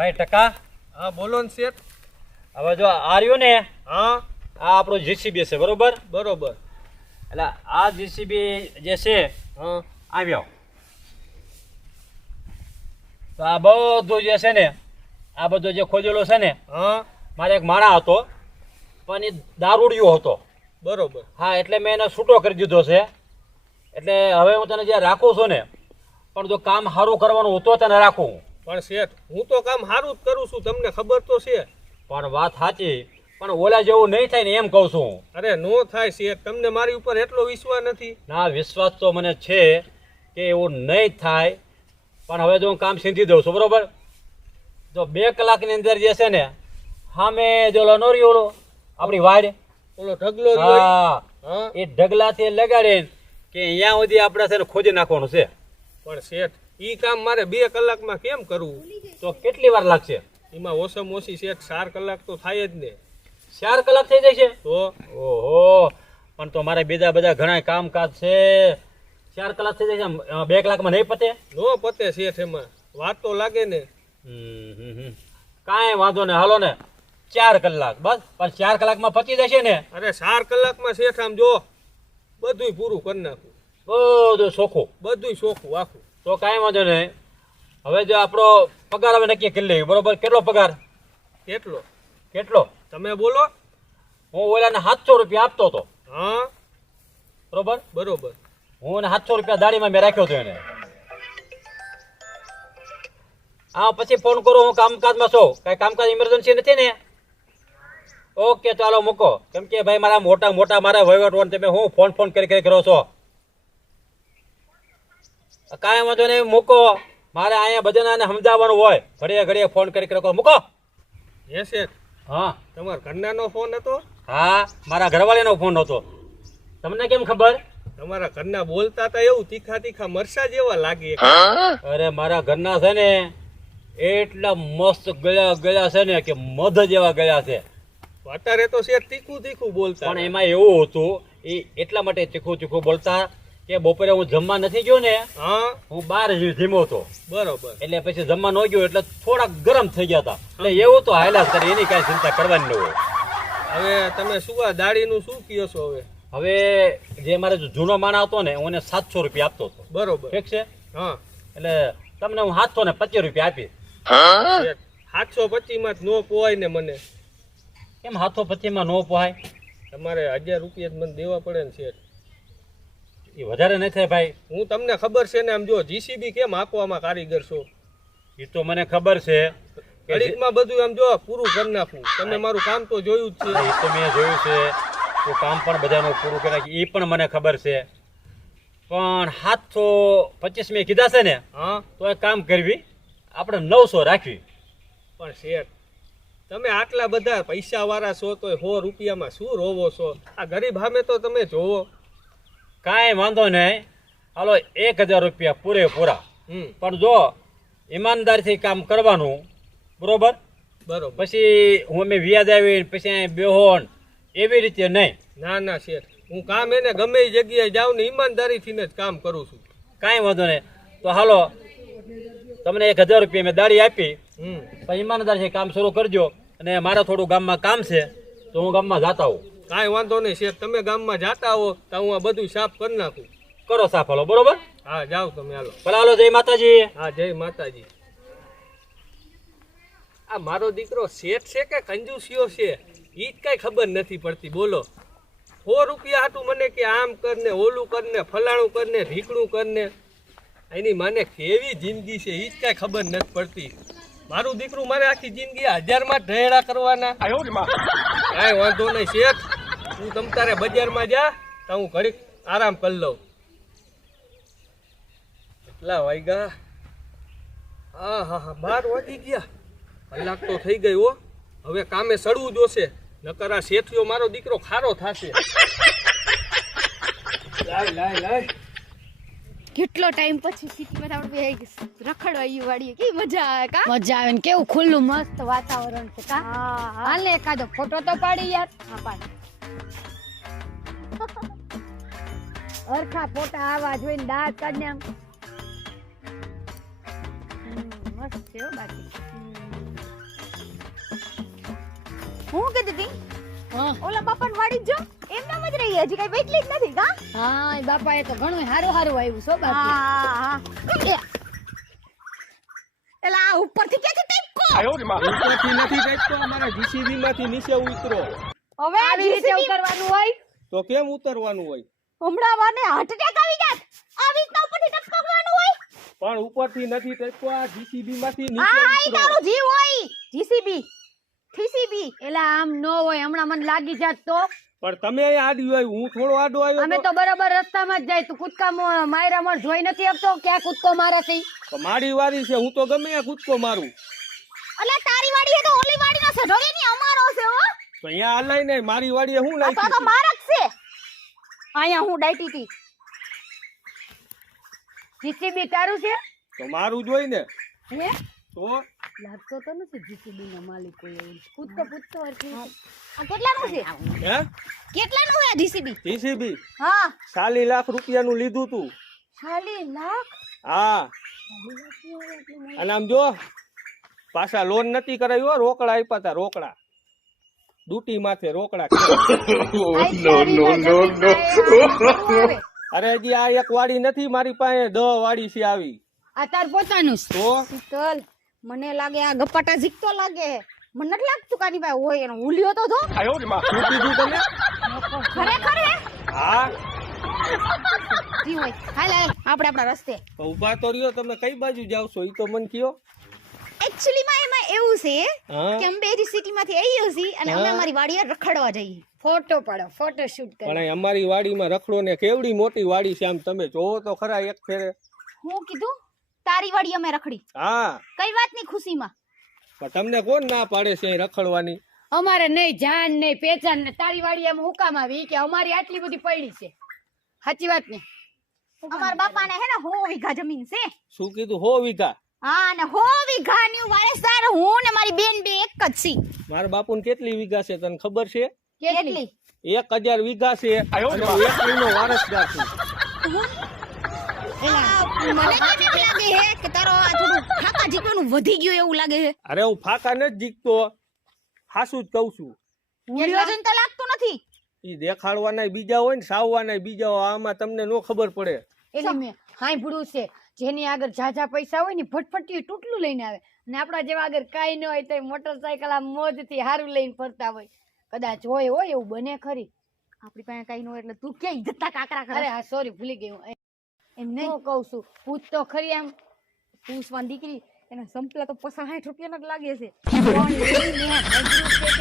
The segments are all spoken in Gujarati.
ભાઈ ટકા? હા બોલો ને શેઠ. હવે જો આ રહ્યું ને? હા. આ આપણું જીસીબી છે બરોબર? બરોબર. એટલે આ જીસીબી જે છે હા. આવ્યો. તો આ બધું જે છે ને આ બધું જે ખોજેલો છે ને હા. મારે એક માણા હતો પણ એ દારૂડિયો હતો. બરોબર. હા એટલે મેં એને છૂટો કરી દીધો છે. એટલે હવે હું તને જે રાખું છું ને પણ જો કામ સારું કરવાનું હતું તને રાખું. પણ શેઠ હું તો કામ સારું જ કરું છું તમને ખબર તો છે. પણ વાત સાચી પણ ઓલા જેવું નહીં થાય ને એમ કહું છું. અરે નો થાય શેઠ તમને મારી ઉપર એટલો વિશ્વાસ નથી. ના વિશ્વાસ તો મને છે કે એવું નહીં થાય પણ હવે જો હું કામ સીંધી દઉં છું બરોબર? જો બે કલાકની અંદર જે છે ને સામે જો લો નોરી ઓલો આપણી વાડ. ઓલો ઢગલો. હા. એ ઢગલાથી લગાડે કે અહીંયા સુધી આપણે છે ખોજી નાખવાનું છે. પણ શેઠ ઈ કામ મારે બે કલાકમાં કેમ કરવું? તો કેટલી વાર લાગશે? એમાં ઓછામાં ઓછી છે ચાર કલાક તો થાય જ ને. ચાર કલાક થઈ જાય છે તો? ઓહો. પણ તો મારે બીજા બધા ઘણા કામકાજ છે. ચાર કલાક થઈ જાય છે બે કલાકમાં નહીં પતે? નો પતે શેઠ એમાં. વાત તો લાગે ને. કાંઈ વાંધો ને હાલો ને. ચાર કલાક. બસ. પણ ચાર કલાકમાં પતી જશે ને? અરે ચાર કલાકમાં શેઠ આમ જો બધુંય પૂરું કરી નાખું. બધું સોખું. બધુંય ચોખ્ખું આખું. તો કાંઈ વાંધો નહીં. હવે જો આપણો પગાર હવે નક્કી કરી લઈએ. બરોબર? કેટલો પગાર? કેટલો? કેટલો? તમે બોલો. હું ઓલાને સાતસો રૂપિયા આપતો હતો. હા? બરોબર? બરોબર. હું એને સાતસો રૂપિયા દાડીમાં મેં રાખ્યો હતો એને. હા પછી ફોન કરું હું કામકાજમાં છું. કઈ કામકાજ ઇમરજન્સી નથી ને? ઓકે ચાલો મૂકો. કેમ કે ભાઈ મારા મોટા મોટા મારા વહીવટ હોય તમે હું ફોન ફોન કરી કરી કરો છો. કાંઈ વાંધો નહીં મૂકો. મારે અહીંયા બધાને સમજાવવાનું હોય. ઘડીએ ઘડીએ ફોન કરી કરી મૂકો. હે શેઠ હા. તમારા ઘરનાનો ફોન હતો? હા મારા ઘરવાળીનો ફોન હતો. તમને કેમ ખબર? તમારા ઘરના બોલતા હતા એવું તીખા તીખા મરસા જેવા લાગે અરે મારા ઘરના છે ને એટલા મસ્ત ગળ્યા ગળ્યા છે ને કે મધ જેવા ગળ્યા છે. અત્યારે તો શેઠ તીખું તીખું બોલતા પણ એમાં એવું હતું એ એટલા માટે તીખું તીખું બોલતા કે બપોરે હું જમવા નથી ગયો ને હા. જ ધીમો હતો. બરોબર. એટલે પછી જમવા ન ગયો એટલે થોડાક ગરમ થઈ ગયા હતા. એટલે એવું તો હાલા કરે એની કાંઈ ચિંતા કરવાની ન હોય. હવે તમે શું આ દાડીનું શું કયો છો હવે? હવે જે મારે જૂનો માણા હતો ને હું સાતસો રૂપિયા આપતો હતો. બરોબર. ઠીક છે? હા. એટલે તમને હું સાતસો ને પચીસ રૂપિયા આપીશ. સાતસો પચીસમાં નો પોવાય ને મને. કેમ હાથો પચીસમાં નો પોહાય? તમારે હજાર રૂપિયા મને દેવા પડે ને શેઠ. એ વધારે ન થાય ભાઈ. હું તમને ખબર છે ને આમ જો જીસીબી કેમ આંકવામાં કારીગર છો? એ તો મને ખબર છે ઘડીકમાં બધું આમ જો પૂરું કરી નાખું. તમે મારું કામ તો જોયું જ છે. એ તો મેં જોયું છે. તો કામ પણ બધાનું પૂરું કરી નાખ્યું એ પણ મને ખબર છે. પણ સાતસો પચીસ મેં કીધા છે ને હા. તો એક કામ કરવી. આપણે નવસો રાખવી. પણ શેઠ તમે આટલા બધા પૈસા વાળા છો તો સો રૂપિયામાં શું રોવો છો? આ ગરીબ હામે તો તમે જોવો. કાંઈ વાંધો નહીં. હાલો એક હજાર રૂપિયા પૂરેપૂરા. પણ જો ઈમાનદારીથી કામ કરવાનું બરોબર? બરોબર. પછી હું અમે વ્યાજ આવી પછી બેહોન એવી રીતે નહીં. ના ના શેઠ. હું કામ એને ગમે એ જગ્યાએ જાઉં ને ઈમાનદારીથી જ કામ કરું છું. કાંઈ વાંધો નહીં. તો હાલો તમને એક હજાર રૂપિયા મેં દાડી આપી. હમ. પણ ઈમાનદારથી કામ શરૂ કરજો. અને મારે થોડું ગામમાં કામ છે તો હું ગામમાં જાતા હોઉં. કાંઈ વાંધો નહીં શેઠ. તમે ગામમાં જાતા હો તો હું આ બધું સાફ કરી નાખું. કરો સાફ હાલો બરોબર? હા જાઓ તમે હાલો. ભલે હાલો જય માતાજી. હા જય માતાજી. આ મારો દીકરો શેઠ છે કે કંજુસિયો છે? ઈ જ કઈ ખબર નથી પડતી બોલો. સો રૂપિયા હાટું મને કે આમ કરને ઓલું કરને ફલાણું કરને ઢીકણું કરને. એની માને કેવી જિંદગી છે એ જ કાંઈ ખબર નથી પડતી. મારું દીકરું મારે આખી જિંદગી હજારમાં ઢેડા કરવાના. કાંઈ વાંધો નહીં શેઠ. તું તમ તારે બજારમાં જા તો હું ઘડીક આરામ કરી લઉં. એટલા વાગ્યા હા હા હા બાર વાગી ગયા. કલાક તો થઈ ગયો હવે કામે સડવું જોશે. નકર આ શેઠિયો મારો દીકરો ખારો થશે. લાય લાય લાય કેટલો ટાઈમ પછી સિટીમાં આપણે રખડવા ઈ વાડીએ કે મજા આવે કા? મજા આવે ને. કેવું ખુલ્લું મસ્ત વાતાવરણ છે કા? હા હાલે એકાદો ફોટો તો પાડી યાર. હા પાડ. અરખા ફોટા આવા જોઈને દાંત કાઢને આમ. મસ્ત છે બાકી. હું કહેતી હતી ઓલા બાપાને વાડી જો એમનામ જ રહી હજી કઈ બેટલી જ નથી કા? હા એ બાપાએ તો ઘણું સારું હારું આવ્યું છો બાકી. હા હા. એ. એલા આ ઉપરથી ક્યાંથી ટેપકો? ઉપરથી નથી ટેકતો અમારા જીસીબી માંથી નીચે ઉતરો. હવે આવી રીતે ઉતરવાનું હોય? તો કેમ ઉતરવાનું હોય? હમણાં મને હાર્ટ એટેક આવી જાત. આવી રીતના ઉપરથી ટપકવાનું હોય? પણ ઉપરથી નથી ટપકવા જીસીબી માંથી નીચે ઈ ઉતરો તારું જીવ હોય. જીસીબી થીસીબી એલા આમ ન હોય હમણાં મને લાગી જાત તો. પણ તમે અહીંયા હોય હું થોડો આડો આવ્યો અમે તો બરાબર રસ્તામાં જ જાય. તું કૂદકા માયરા મોર જોઈ નથી આપતો ક્યાં કૂદકો મારે છે મારી વારી છે હું તો ગમે ત્યાં કૂદકો મારું. એટલે તારી વાડી એ તો ઓલી વાડીનો છે ઢોળી ની અમારો છે હો. તો અહીંયા હલાય નહીં મારી વાડીએ હું આ તો તો લાગી મારક છે અહીંયા હું ડાઈટી હતી જીસીબી તારું છે? તો મારું જોઈ ને. હે? તો? લાગતો તો નથી જીસીબી નો માલિક કોઈ એવું. પૂછતો રીતે. આ કેટલાનું છે? હે? કેટલાનું છે જીસીબી? જીસીબી? હા. સાલી લાખ રૂપિયાનું લીધું તું. સાલી લાખ? હા. અને આમ જો પાછા લોન નથી કરાવી હો રોકડા આપ્યા હતા રોકડા. ડૂટી માથે રોકડા અરે હજી આ એક વાડી નથી મારી પાસે દ વાડી છે આવી. આ તાર પોતાનું તો? શીતલ મને લાગે આ ગપાટા ઝીકતો લાગે. મને નથી લાગતું કાની ભાઈ હોય એનો. ઉલ્યો તો શું કીધું તમે? ખરેખર હા? જી હોય. હાલ હાલ આપણે આપણા રસ્તે. ઊભા તો રહ્યો તમે કઈ બાજુ જાવ છો? એ તો મને કયો. એકચ્યુઅલી માં એમાં એવું છે કે અમે બે સિટી માંથી આવીએ છીએ અને અમે અમારી વાડીએ રખડવા જઈએ. ફોટો પાડો ફોટો શૂટ કરો. પણ અમારી વાડીમાં રખડો ને કેવડી મોટી વાડી છે આમ તમે જોવો તો ખરા એક ફેરે. હું કીધું તારી વાડી અમે રખડી. હા. કઈ વાતની ખુશીમાં? પણ તમને કોણ ના પાડે છે અહીં રખડવાની? અમારે નહીં જાન નહીં પેચાન ને તારી વાડી એમ હુકામ આવી કે અમારી આટલી બધી પડી છે. સાચી વાત ને? અમારા બાપાને હે ને હો વીઘા જમીન છે. શું કીધું? હો વીઘા? હા ને હો વીઘા ની વારસદાર હું ને મારી બેન બે એક જ છી મારા બાપુને કેટલી વીઘા છે તને ખબર છે? કેટલી? એક હજાર વીઘા છે એક મહિનો વારસદાર છું. એલા, મને કેમ એવું લાગે હે કે તારો આ થોડું ખાકા જીકવાનું વધી ગયું એવું લાગે અરે હું ફાકા નથી જીકતો હાસું જ કઉ છું. તો લાગતું નથી. ઈ દેખાડવાના બીજા હોય ને સાવવાના બીજા હોય આમાં તમને નો ખબર પડે. એટલે હાઈ ભૂડું છે. જેની આગળ ઝાઝા પૈસા હોય ને ફટફટી ટૂટલું લઈને આવે. અને આપણા જેવા આગળ કાંઈ ન હોય તો મોટરસાયકલ આ મોજથી હારું લઈને ફરતા હોય. કદાચ હોય હોય એવું બને ખરી. આપણી પાસે કઈ હોય એટલે તું ક્યાંય જતા કાકરા અરે હા સોરી ભૂલી ગઈ હું. એમ નહીં? કહું છું પૂછ તો ખરી આમ. પૂછવાની દીકરી એના સંપલા તો પચાસ સાઠ રૂપિયાનો જ લાગે છે.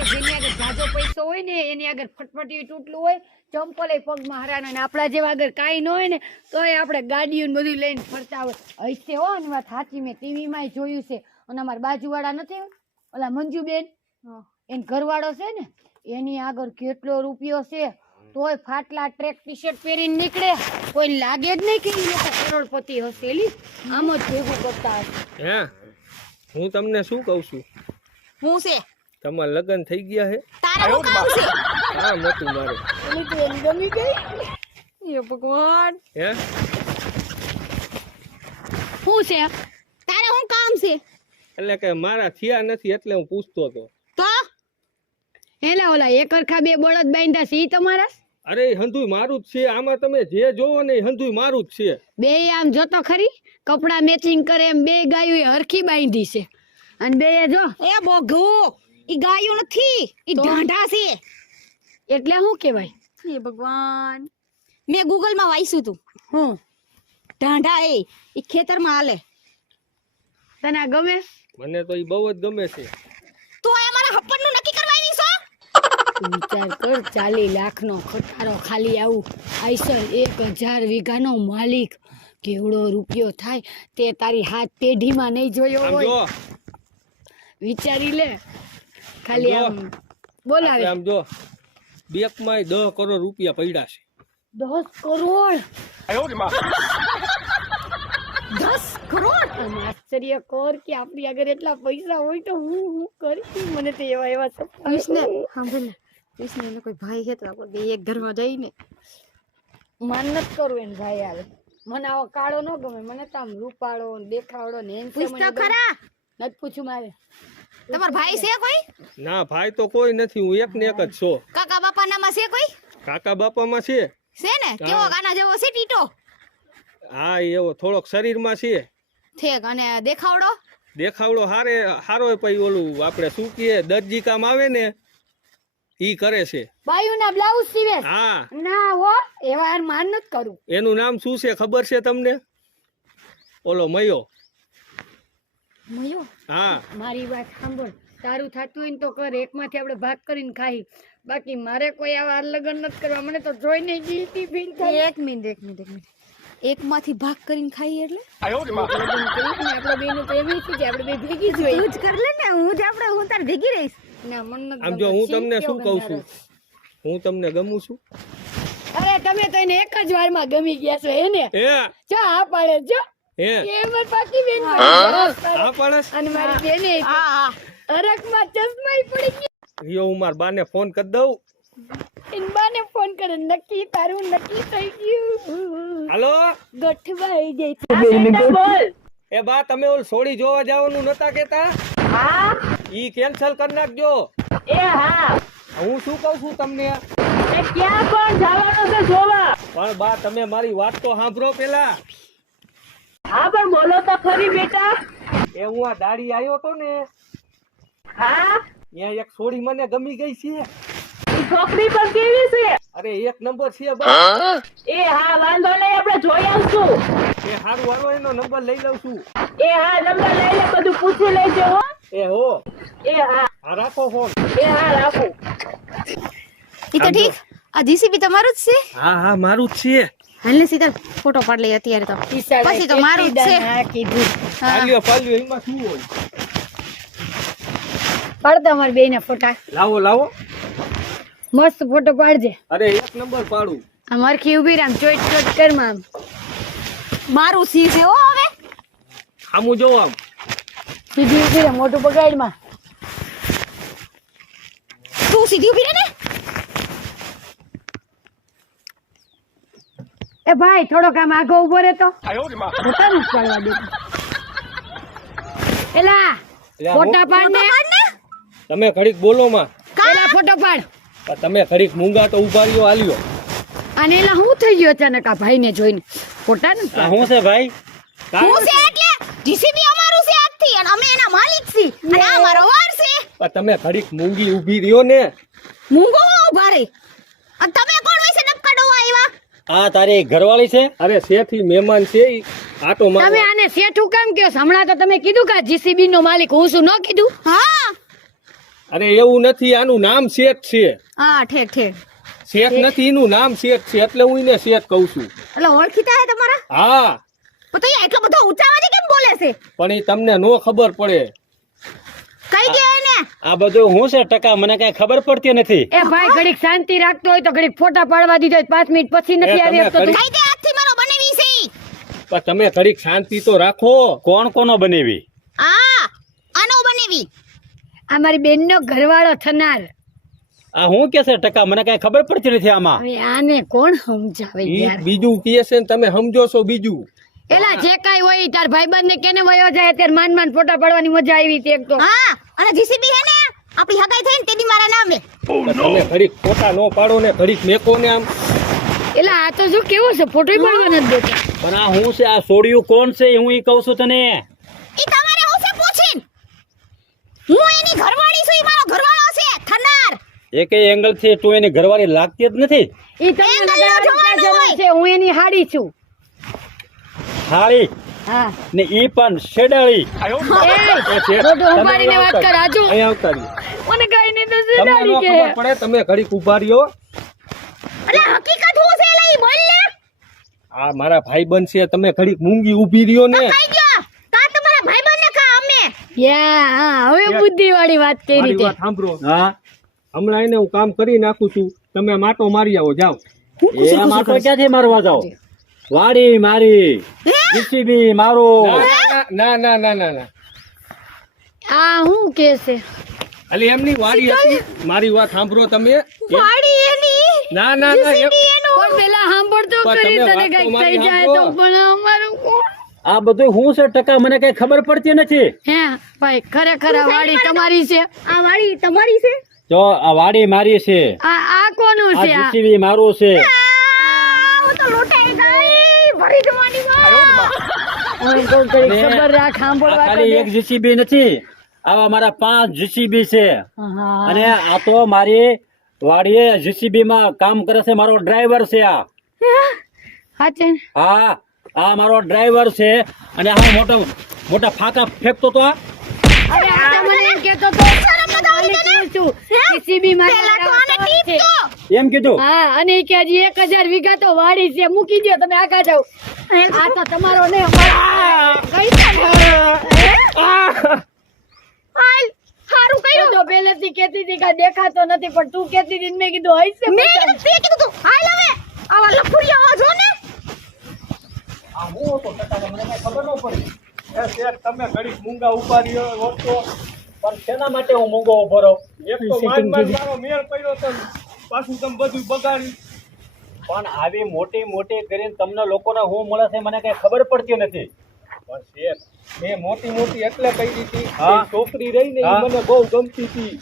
જેની આગળ ઝાઝો પૈસો હોય ને એની આગળ ફટફટી તૂટલું હોય ચંપલ પગમાં હરાના ને આપણા જેવા આગળ કાંઈ ન હોય ને તોય આપણે ગાડીઓ બધું લઈને ફરતા હોય. હૈસે હો ને વાત સાચી મેં ટીવીમાં જોયું છે. અને અમારા બાજુવાળા નથી ઓલા મંજુબેન એન ઘરવાળો છે ને એની આગળ કેટલો રૂપિયો છે તોય ફાટલા ટ્રેક ટી શર્ટ પહેરીને નીકળે. કોઈ લાગે જ નહીં કે એ લોકો કરોડપતિ હશે લી. આમ જ ભેગું કરતા હશે. હે? હું તમને શું કહું છું? હું છે? તમારા લગ્ન થઈ ગયા હે? તારે હું કામ છે? હા મોટું મારે. એની તો એમ ગમી ગઈ. એ ભગવાન. હે? શું છે? તારે હું કામ છે? એટલે કે મારા થયા નથી એટલે હું પૂછતો હતો તો. એલા ઓલા એક અરખા બે બળદ બાંધ્યા છે ઈ તમારા અરે એ હંધુય મારું જ છે. આમાં તમે જે જોવો ને હંધુય મારું જ છે. બે આમ જોતો ખરી? કપડા મેચિંગ કરે એમ બે ગાયું એ હરખી બાંધી છે. અને બે જો એ બોઘુ ઈ ગાયો નથી ઈ ઢાંઢા છે. એટલે શું કહેવાય? હે ભગવાન. મેં ગૂગલમાં વાંચ્યું તું. હું? ઢાંઢા એ ઈ ખેતરમાં હાલે. તને ગમે? મને તો એ બહુ જ ગમે છે. તો એ મારા હપ્પનનું નક્કી કરવાની છો તું વિચાર કર ચાલી લાખ નો ખટારો ખાલી આવું. આઈસર એક હજાર વીઘાનો માલિક. કેવડો રૂપિયો થાય તે તારી હાથ પેઢીમાં નહીં જોયો હોય. વિચારી લે. ખાલી આમ બોલાવે. આમ જો. બેકમાં દસ કરોડ રૂપિયા પડ્યા છે. દસ કરોડ? દસ કરોડ? આશ્ચર્ય કર કે આપણી આગળ એટલા પૈસા હોય તો હું હું કરી મને તો એવા એવા સપના સાંભળ ને વિષ્ણુ એનો કોઈ ભાઈ છે તો આપણે બે એક ઘરમાં જઈને માન નથી કરવું એને ભાઈ આવે મને આવો કાળો ન ગમે. મને તો આમ રૂપાળો ને દેખાવડો ને પૂછતા ખરા. નથી પૂછ્યું મારે. તમારો ભાઈ છે કોઈ? ના ભાઈ તો કોઈ નથી. હું એક ને એક જ છું. કાકા બાપા નામાં છે કોઈ? કાકા બાપામાં છે. છે ને? કેવો કાના જેવો છે ટીટો? હા એવો થોડોક શરીરમાં છે. ઠેક અને દેખાવડો? દેખાવડો હારે હારો પછી ઓલું આપણે શું કહીએ દરજી કામ આવે ને ઈ કરે છે. બાયુના બ્લાઉઝ સીવે. હા. ના હો એવા હાર માન નત કરું. એનું નામ શું છે ખબર છે તમને? ઓલો મયો. મયો? હા. મારી વાત સાંભળ. તારું થતું હોય ને તો કર એકમાંથી આપણે ભાગ કરીને ખાઈ. બાકી મારે કોઈ આવા લગ્ન નથી કરવા. મને તો જોઈને જીતી ફીલ થાય. એક મિનિટ એક મિનિટ એક મિનિટ. એકમાંથી ભાગ કરીને ખાઈ એટલે? આપણે બેનું તો એવી છે કે આપણે બે ભેગી જ હોય. તું જ કર લે ને હું જ આપણે હું તાર ભેગી રહીશ. આમ જો હું તમને શું કહું છું? હું તમને ગમું છું? અરે તમે તો એને એક જ વારમાં ગમી ગયા છો એને જો આ પાડે જો. હે? એ મારી પાકી બેન મારી હા અને મારી બેને હા હા અરકમાં ચશ્માય પડી ગયા રિયો હું માર બાને ફોન કરી દઉં. એન બાને ફોન કરે નક્કી તારું નક્કી થઈ ગયું. હાલો? ગઠવાઈ બોલ. એ બા તમે ઓલ સોડી જોવા જવાનું નતા કેતા? ઈ કેન્સલ કરી નાખજો. એ હા. હું શું કહું છું તમને? ક્યાં પણ જવાનું છે જોવા? પણ બા તમે મારી વાત તો સાંભળો પેલા. હા પણ બોલો તો ખરી બેટા. એ હું આ દાડી આવ્યો તો ને હા? ત્યાં એક છોડી મને ગમી ગઈ છે. છોકરી પણ કેવી છે? અરે એક નંબર છે બા. એ હા વાંધો નહીં આપણે જોઈ આવશું. એ હારું હાલો એનો નંબર લઈ લઉં છું. એ હા નંબર લઈ લે બધું પૂછી લેજો હો. એ હો. એ હા. આ રાખો ફોન એ હા રાખો. ઈ તો ઠીક. આ જીસીબી તમારું જ છે? હા હા મારું જ છે. હાલને સીધા ફોટો પાડ લઈ અત્યારે તો. પછી તો મારું જ છે. હા કીધું. પાલ્યો પાલ્યો એમાં શું હોય? પાડતા અમારી બેયના ફોટા. લાવો લાવો. મસ્ત ફોટો પાડજે. અરે એક નંબર પાડું. અમાર મરખી ઊભી રામ ચોઈટ ચોઈટ કરમાં આમ મારું સી છે હો હવે. આમું જો આમ. સીધી ઊભી રે મોટું બગાડમાં. તું સીધી ઊભી રે ને? એ ભાઈ થોડો કામ આગો ઊભો રહેતો ફોટાનું જ પાડવા દે. એલા ફોટા પાડ ને. તમે ઘડીક બોલો માં. એલા ફોટો પાડ. તમે ઘડીક મૂંગા તો ઊભા રહ્યો હાલ્યો. અને એલા શું થઈ ગયો અચાનક આ ભાઈ ને જોઈને? ખોટા ને? આ શું છે ભાઈ? હું છે એટલે? જીસીબી અમારું છે આજથી અને અમે એના માલિક છીએ અને આ મારો વાર છે. પણ તમે ઘડીક મૂંગી ઊભી રહ્યો ને. મૂંગો ઊભા રે. અને તમે કોણ હોય છે ડબકા ડોવા આવ્યા આ તારી ઘરવાળી છે. અરે શેઠી મહેમાન છે ઈ. તો તમે આને શેઠું કેમ કહો હમણાં તો તમે કીધું કે જીસીબી નો માલિક હું શું ન કીધું? હા. અરે એવું નથી આનું નામ શેઠ છે. હા ઠેક ઠેક શેઠ નથી એનું નામ શેઠ છે એટલે હું એને શેઠ કહું છું. એટલે ઓળખીતા હે તમારા? હા. પણ તો એ એટલો બધો ઊંચા અવાજે કેમ બોલે છે? પણ એ તમને નો ખબર પડે. કઈ કે એને? આ બધું હું છે ટકા મને કઈ ખબર પડતી નથી. એ ભાઈ ઘડીક શાંતિ રાખતો હોય તો ઘડીક ફોટા પાડવા દીધો હોય, પાંચ મિનિટ પછી નથી આવી તમે શકતો કઈ દે હાથથી મારો બનેવી છે? પણ તમે ઘડીક શાંતિ તો રાખો. કોણ કોનો બનેવી? આ મારી બેન નો ઘરવાળો થનાર. આ હું કે છે ટકા? મને કઈ ખબર પડતી નથી આમાં. હવે આને કોણ સમજાવે યાર? બીજું કહે છે ને તમે સમજો છો બીજું. એલા જે કાંઈ હોય તાર ભાઈબંધ ને કેને વયો જાય? અત્યારે માન માન ફોટા પાડવાની મજા આવી હતી એક તો. હા અને જીસીબી હે ને? આપણી હગાઈ થઈ ને તેદી મારા નામે. તમે ઘડીક ફોટા નો પાડો ને ઘડીક મેકો ને આમ. એલા આ તો શું કેવો છે? ફોટો પાડવા નથી દેતા. પણ આ હું છે? આ સોડિયું કોણ છે? હું ઈ કહું છું તને ઈ તમારે હું છે પૂછીન હું એની ઘરવાળી છું એ મારો ઘરવાળો છે થનાર એક એંગલથી તું એની ઘરવાળી લાગતી જ નથી? ઈ તમને લગાડવાની જોવાનું જરૂર હોય. છે? હું એની હાડી છું. હાડી હા. ને ઈ પણ શેડાળી. મોઢું તમે વાત કર આજુ અહીંયા આવતા મને કઈ નહીં તો તમને કે? ખબર પડે તમે ઘડીક ઊભા રહ્યો. એટલે હકીકત હું છે લઈ બોલ લે આ મારા ભાઈબંધ છે તમે ઘડીક મૂંગી ઊભી રહ્યો ને કઈ ગયો કા તમારા ભાઈબંધ ને કા અમે યા હા હવે બુદ્ધિ વાળી વાત કરી મારી તે. સાંભળો. હા. હમણાં એને હું કામ કરી નાખું છું. તમે માટો મારી આવો જાઓ. એ માટો ક્યાંથી મારવા જાઓ? વાડી મારી. જીસીબી મારો. ના ના ના ના ના આ હું કે છે? અલી એમની વાડી હતી. મારી વાત સાંભળો તમે. વાડી એની? ના ના ના પણ પેલા સાંભળતો કરી તને મારી થઈ જાય તો પણ અમારું કોણ આ બધું હું છે ટકા? મને કઈ ખબર પડતી નથી. હે ભાઈ ખરેખર આ વાડી તમારી છે? આ વાડી તમારી છે? જો આ વાડી મારી છે. આ આ કોનું છે? આ જીસીબી મારું છે. આ, હું તો લોટાઈ ગઈ ભરી જવાની ખબર રાખ સાંભળવા ખાલી એક જીસીબી નથી. આવા મારા પાંચ જીસીબી છે. અને આ તો મારી વાડીએ જીસીબી માં કામ કરે છે. મારો ડ્રાઈવર છે આ. હા? હા. આ મારો ડ્રાઈવર છે અને આ મોટો મોટા ફાકા ફેંકતો તો આ. અરે આ મને એમ તો માલિક હું? છું. માં એમ કીધું? હા અને કે હજી એક હજાર વીઘા તો વાડી છે મૂકી દો તમે આગા જાઓ. આ તો તમારો ને સારું કહ્યું તો પહેલેથી કેતી હતી કે દેખાતો નથી પણ તું કેતી હતી મેં કીધું હશે મેં કીધું હાલ હવે આવા જો ને. એ શેઠ તમે ઘડીક મૂંગા ઉપાડી હોત પણ શેના માટે હું મૂંગો ઊભો રહું? એક તો માંડ માંડ મારો મેળ પડ્યો તો પાછું તમે બધું બગાડ્યું. પણ આવી મોટી મોટી કરીને તમને લોકોને હું મળે છે મને કઈ ખબર પડતી નથી. પણ શેઠ મેં મોટી મોટી એટલે કહી દીધી હા. કે છોકરી રહી ને મને બહુ ગમતી હતી.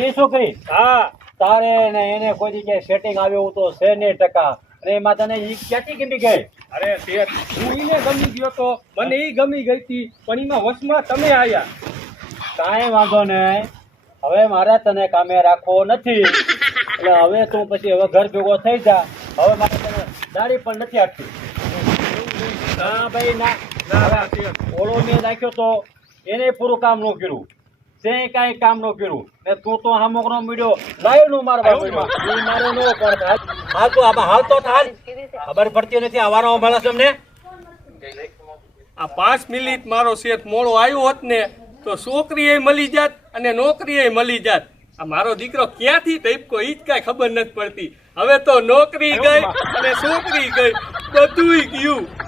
એ છોકરી હા. તારે ને એને કોઈ જગ્યાએ સેટિંગ આવ્યું તો છે ને ટકા? અને એમાં તને ઈ ક્યાંથી ગમી ગઈ? અરે શેઠ હું ઈને ગમી ગયો તો મને ઈ ગમી ગઈ હતી પણ એમાં વચમાં તમે આયા. કાંઈ વાંધો નહીં. હવે મારે તને કામે રાખવો નથી. એટલે હવે તું પછી હવે ઘર ભેગો થઈ જા. હવે મારે તને દાડી પણ નથી આપતી. ના ભાઈ ના. ઓળો મેં રાખ્યો તો એને પૂરું કામ ન કર્યું. તે કાંઈ કામ ન કર્યું ને તું તો હામોકનો મીડ્યો લાઈવનું મારવા મીડ્યો. ઈ મારો નો પડતા હા તો આમાં હાલ તો થાલ ખબર પડતી નથી. આવાનો મળે છે અમને? આ પાંચ મિનિટ મારો શેઠ મોડો આવ્યો હોત ને તો છોકરી એ મળી જાત અને નોકરી એ મળી જાત. આ મારો દીકરો ક્યાંથી ટપકો ઈ જ કાંઈ ખબર નથી પડતી. હવે તો નોકરી ગઈ અને છોકરી ગઈ. બધુંય ગયું.